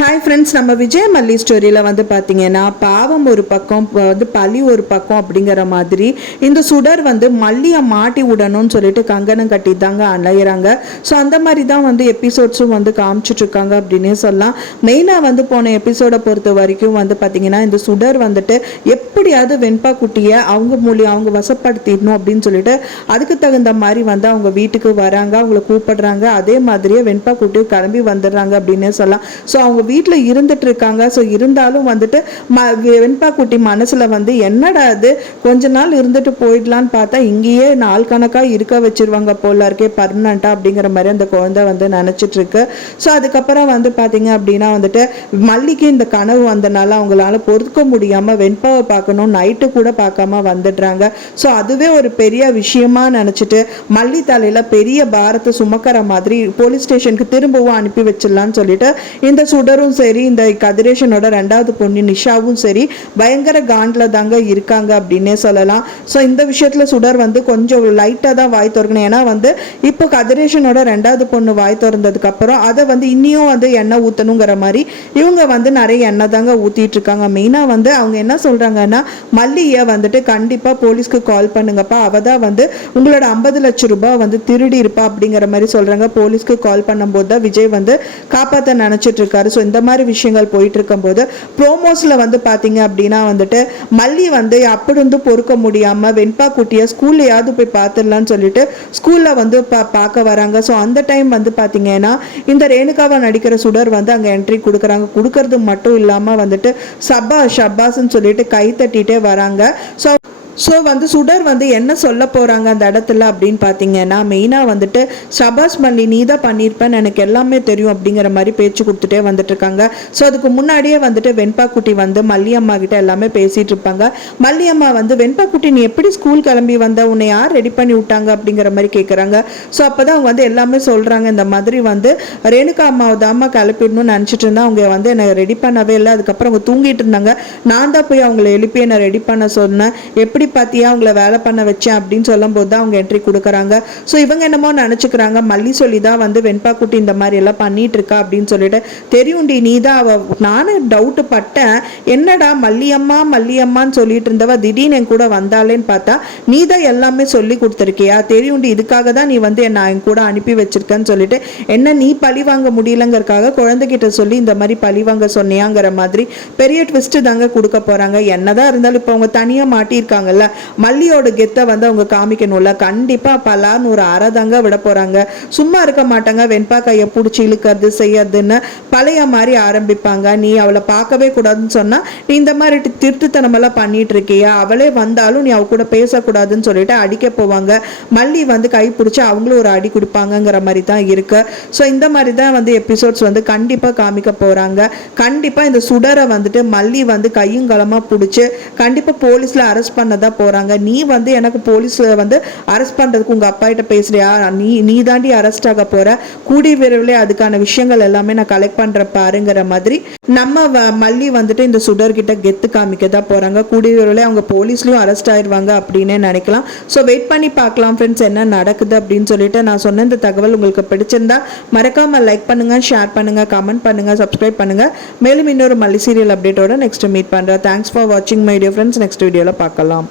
Hi friends, நம்ம விஜய் மல்லி ஸ்டோரியில் வந்து பார்த்தீங்கன்னா பாவம் ஒரு பக்கம் வந்து பழி ஒரு பக்கம் அப்படிங்கிற மாதிரி இந்த சுடர் வந்து மல்லியை மாட்டி விடணும்னு சொல்லிட்டு கங்கணம் கட்டி தாங்க அலையிறாங்க. ஸோ அந்த மாதிரி தான் வந்து எபிசோட்ஸும் வந்து காமிச்சிட்ருக்காங்க அப்படின்னே சொல்லலாம். மெயினாக வந்து போன எபிசோடை பொறுத்த வரைக்கும் வந்து பார்த்தீங்கன்னா இந்த சுடர் வந்துட்டு எப்படியாவது வெண்பா குட்டியை அவங்க வசப்படுத்திடணும் அப்படின்னு சொல்லிட்டு அதுக்கு தகுந்த மாதிரி வந்து அவங்க வீட்டுக்கு வராங்க, அவங்கள கூப்பிடுறாங்க. அதே மாதிரியே வெண்பா குட்டியும் கிளம்பி வந்துடுறாங்க அப்படின்னே சொல்லலாம். ஸோ அவங்க வீட்டில் இருந்துட்டு இருக்காங்க. ஸோ இருந்தாலும் வந்துட்டு வெண்பா குட்டி மனசுல வந்து என்னடா அது கொஞ்ச நாள் இருந்துட்டு போயிடலான்னு பார்த்தா இங்கேயே நாள் கணக்காக இருக்க வச்சிருவாங்க போல இருக்கே பர்மனண்டா அப்படிங்கிற மாதிரி அந்த குழந்தை வந்து நினைச்சிட்டு இருக்கு. ஸோ அதுக்கப்புறம் வந்து பார்த்தீங்க அப்படின்னா வந்துட்டு மல்லிக்கு இந்த கனவு வந்தனால அவங்களால பொறுக்க முடியாம வெண்பாவை பார்க்கணும் நைட்டு கூட பார்க்காம வந்துடுறாங்க. ஸோ அதுவே ஒரு பெரிய விஷயமா நினைச்சிட்டு மல்லி தலையில பெரிய பாரத்தை சுமக்கிற மாதிரி போலீஸ் ஸ்டேஷனுக்கு திரும்பவும் அனுப்பி வச்சிடலான்னு சொல்லிட்டு இந்த சுடரும் சரி இந்த கதிரேஷனோட ரெண்டாவது பொண்ணு நிஷாவும் சரி பயங்கர காண்டில் தாங்க இருக்காங்க அப்படின்னே சொல்லலாம். ஸோ இந்த விஷயத்துல சுடர் வந்து கொஞ்சம் லைட்டாக தான் வாய் திறக்கணும். ஏன்னா வந்து இப்போ கதிரேஷனோட ரெண்டாவது பொண்ணு வாய் திறந்ததுக்கு அப்புறம் அதை வந்து இன்னியும் வந்து எண்ணெய் ஊற்றணுங்கிற மாதிரி இவங்க வந்து நிறைய எண்ணெய் தாங்க ஊற்றிட்டு இருக்காங்க. மெயினாக வந்து அவங்க என்ன சொல்றாங்கன்னா மல்லியை வந்துட்டு கண்டிப்பாக போலீஸ்க்கு கால் பண்ணுங்கப்பா, அவ தான் வந்து உங்களோட 50 லட்சம் ரூபாய் வந்து திருடி இருப்பா அப்படிங்கிற மாதிரி சொல்றாங்க. போலீஸ்க்கு கால் பண்ணும்போது தான் விஜய் வந்து காப்பாற்ற நினைச்சிட்டு இருக்காரு. ஸோ இந்த மாதிரி விஷயங்கள் போயிட்டு இருக்கும்போது ப்ரோமோஸ்ல வந்து பார்த்தீங்க அப்படின்னா வந்துட்டு மல்லி வந்து அப்படி வந்து பொறுக்க முடியாம வெண்பா குட்டியை ஸ்கூல்லையாவது போய் பார்த்துடலான்னு சொல்லிட்டு ஸ்கூல்ல வந்து பார்க்க வராங்க. ஸோ அந்த டைம் வந்து பார்த்தீங்கன்னா இந்த ரேணுகாவை நடிக்கிற சுடர் வந்து அங்கே என்ட்ரி கொடுக்குறாங்க. கொடுக்கறது மட்டும் இல்லாமல் வந்துட்டு ஷப்பாஸ்ன்னு சொல்லிட்டு கை தட்டிகிட்டே வராங்க. ஸோ வந்து சுடர் வந்து என்ன சொல்ல போகிறாங்க அந்த இடத்துல அப்படின்னு பார்த்தீங்கன்னா மெயினாக வந்துட்டு ஷபாஸ் மல்லி நீ தான் பண்ணியிருப்பேன்னு எனக்கு எல்லாமே தெரியும் அப்படிங்கிற மாதிரி பேச்சு கொடுத்துட்டே வந்துட்டு இருக்காங்க. ஸோ அதுக்கு முன்னாடியே வந்துட்டு வெண்பா குட்டி வந்து மல்லியம்மா கிட்ட எல்லாமே பேசிகிட்டு இருப்பாங்க. மல்லியம்மா வந்து வெண்பா குட்டி நீ எப்படி ஸ்கூல் கிளம்பி வந்த, உன்னை யார் ரெடி பண்ணி விட்டாங்க அப்படிங்கிற மாதிரி கேட்குறாங்க. ஸோ அப்போ தான் அவங்க வந்து எல்லாமே சொல்கிறாங்க. இந்த மாதிரி வந்து ரேணுகா அம்மாவை தாம்மா கிளப்பிடணும்னு நினச்சிட்டு இருந்தா அவங்க வந்து என்னை ரெடி பண்ணவே இல்லை. அதுக்கப்புறம் அவங்க தூங்கிட்டு இருந்தாங்க. நான் தான் போய் அவங்கள எழுப்பி என்னை ரெடி பண்ண சொன்னேன். எப்படி பார்த்தியா அவங்கள வேலை பண்ண வச்சேன் அப்படின்னு சொல்லும் போது தான் அவங்க என்ட்ரி கொடுக்குறாங்க. ஸோ இவங்க என்னமோ நினச்சிக்கிறாங்க மல்லி சொல்லி தான் வந்து வெண்பா குட்டி இந்த மாதிரி எல்லாம் பண்ணிட்டு இருக்கா அப்படின்னு சொல்லிட்டு தெரியும்டி நீ தான் நானும் டவுட்டு பட்டேன் என்னடா மல்லியம்மான்னு சொல்லிட்டு இருந்தவ திடீர்னு என் கூட வந்தாலேன்னு பார்த்தா நீ தான் எல்லாமே சொல்லி கொடுத்துருக்கியா, தெரியும்டி இதுக்காக தான் நீ வந்து என்ன என் கூட அனுப்பி வச்சிருக்கன்னு சொல்லிட்டு என்ன நீ பழி வாங்க முடியலங்கிறதுக்காக குழந்தைகிட்ட சொல்லி இந்த மாதிரி பழி வாங்க சொன்னியாங்கிற மாதிரி பெரிய ட்விஸ்ட் தாங்க கொடுக்க போறாங்க. என்னதான் இருந்தாலும் இப்போ அவங்க தனியா மாட்டியிருக்காங்கல்ல, மல்லியோட கெத்தை வந்து அவங்க காமிக்கணும்ல. கண்டிப்பா பலான்னு ஒரு அறதாங்க விட போறாங்க. சும்மா இருக்க மாட்டாங்க. வெண்பா கையை பிடிச்சி இழுக்கிறது செய்யறதுன்னு பழைய மாதிரி ஆரம்பிப்பாங்க. நீ அவளை பார்க்கவே கூடாதுன்னு சொன்னா நீ இந்த மாதிரி திருட்டுத்தனமெல்லாம் பண்ணிட்டு இருக்கியா, அவளே வந்தாலும் நீ அவ கூட பேசக்கூடாதுன்னு சொல்லிட்டு அடிக்க போவாங்க. மல்லி வந்து கை பிடிச்சி அவங்களும் ஒரு அடி கொடுப்பாங்கிற மாதிரி தான் இருக்கு. ஸோ இந்த மாதிரி தான் வந்து எபிசோட்ஸ் வந்து கண்டிப்பா காமிக்க போறாங்க. கண்டிப்பா இந்த சுடரை வந்துட்டு மல்லி வந்து கையும் களமா பிடிச்சி கண்டிப்பா போலீஸ்ல அரெஸ்ட் பண்ணதான் போறாங்க. நீ வந்து எனக்கு போலீஸ் வந்து அரெஸ்ட் பண்றதுக்கு உங்க அப்பா கிட்ட பேசுறியா, நீ தாண்டி அரெஸ்ட் ஆக போற, கூடி விரைவில் அதுக்கான விஷயங்கள் எல்லாமே நான் கலெக்ட் பண்ற பாருங்கிற மாதிரி நம்ம மல்லி வந்துட்டு இந்த சுடர் கிட்ட கெத்து காமிக்க தான் போறாங்க. கூடி விரைவில் அவங்க போலீஸ்லயும் அரெஸ்ட் ஆயிடுவாங்க அப்படின்னு நினைக்கலாம். ஸோ வெயிட் பண்ணி பார்க்கலாம் ஃப்ரெண்ட்ஸ் என்ன நடக்குது அப்படின்னு சொல்லிட்டு. நான் சொன்ன இந்த தகவல் உங்களுக்கு பிடிச்சிருந்தா மறக்காம லைக் பண்ணுங்க, ஷேர் பண்ணுங்க, கமெண்ட் பண்ணுங்க, சப்ஸ்கிரைப் பண்ணுங்க. மேலும் இன்னொரு மல்லி சீரியல் அப்டேட்டோட நெக்ஸ்ட் மீட் பண்றேன். தேங்க்ஸ் ஃபார் வாட்சிங் மை டியர் ஃப்ரெண்ட்ஸ். நெக்ஸ்ட் வீடியோல பார்க்கலாம்.